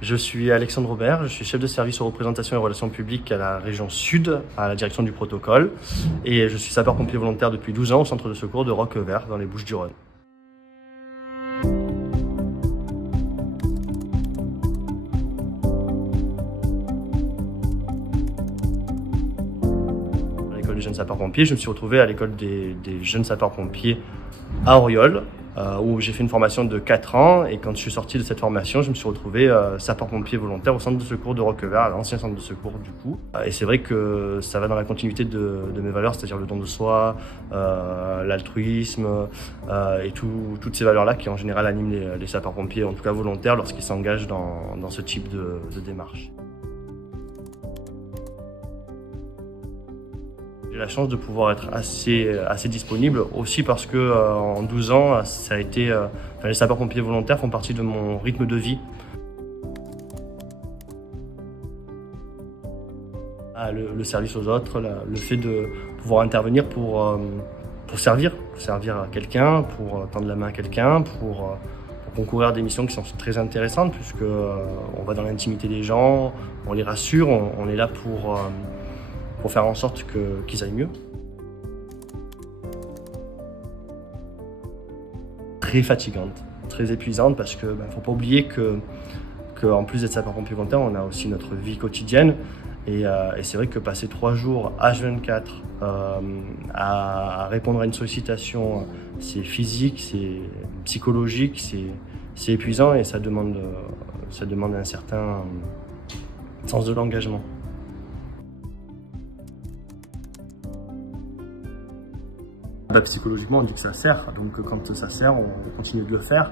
Je suis Alexandre Robert, je suis chef de service aux représentations et relations publiques à la région Sud, à la direction du protocole, et je suis sapeur-pompier volontaire depuis 12 ans au centre de secours de Roquevert, dans les Bouches-du-Rhône. À l'école des jeunes sapeurs-pompiers, je me suis retrouvé à l'école des jeunes sapeurs-pompiers à Auriol, où j'ai fait une formation de 4 ans, et quand je suis sorti de cette formation, je me suis retrouvé sapeur-pompier volontaire au centre de secours de Roquevert, à l'ancien centre de secours du coup. Et c'est vrai que ça va dans la continuité de mes valeurs, c'est-à-dire le don de soi, l'altruisme, et toutes ces valeurs-là qui en général animent les sapeurs-pompiers, en tout cas volontaires, lorsqu'ils s'engagent dans ce type de démarche. J'ai la chance de pouvoir être assez disponible aussi parce que en 12 ans, ça a été, les sapeurs-pompiers volontaires font partie de mon rythme de vie. Le service aux autres, le fait de pouvoir intervenir pour servir à quelqu'un, pour tendre la main à quelqu'un, pour concourir à des missions qui sont très intéressantes puisque on va dans l'intimité des gens, on les rassure, on est là pour faire en sorte qu'ils aillent mieux. Très fatigante, très épuisante parce que faut pas oublier qu'en plus d'être sapeur-pompier volontaire, on a aussi notre vie quotidienne et c'est vrai que passer 3 jours H24 à répondre à une sollicitation, c'est physique, c'est psychologique, c'est épuisant et ça demande un certain sens de l'engagement. Psychologiquement, on dit que ça sert, donc quand ça sert, on continue de le faire.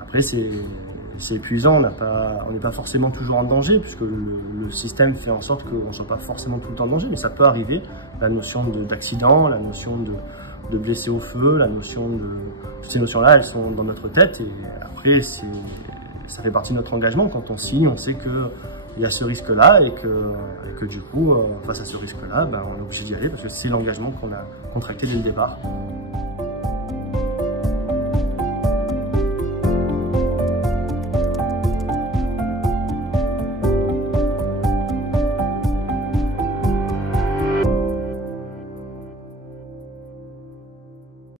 Après, c'est épuisant, on n'est pas forcément toujours en danger, puisque le système fait en sorte qu'on ne soit pas forcément tout le temps en danger, mais ça peut arriver. La notion d'accident, la notion de blessé au feu, la notion de... Toutes ces notions-là, elles sont dans notre tête, et après, ça fait partie de notre engagement. Quand on signe, on sait qu'il y a ce risque-là, et que du coup, face à ce risque-là, on est obligé d'y aller, parce que c'est l'engagement qu'on a contracté dès le départ.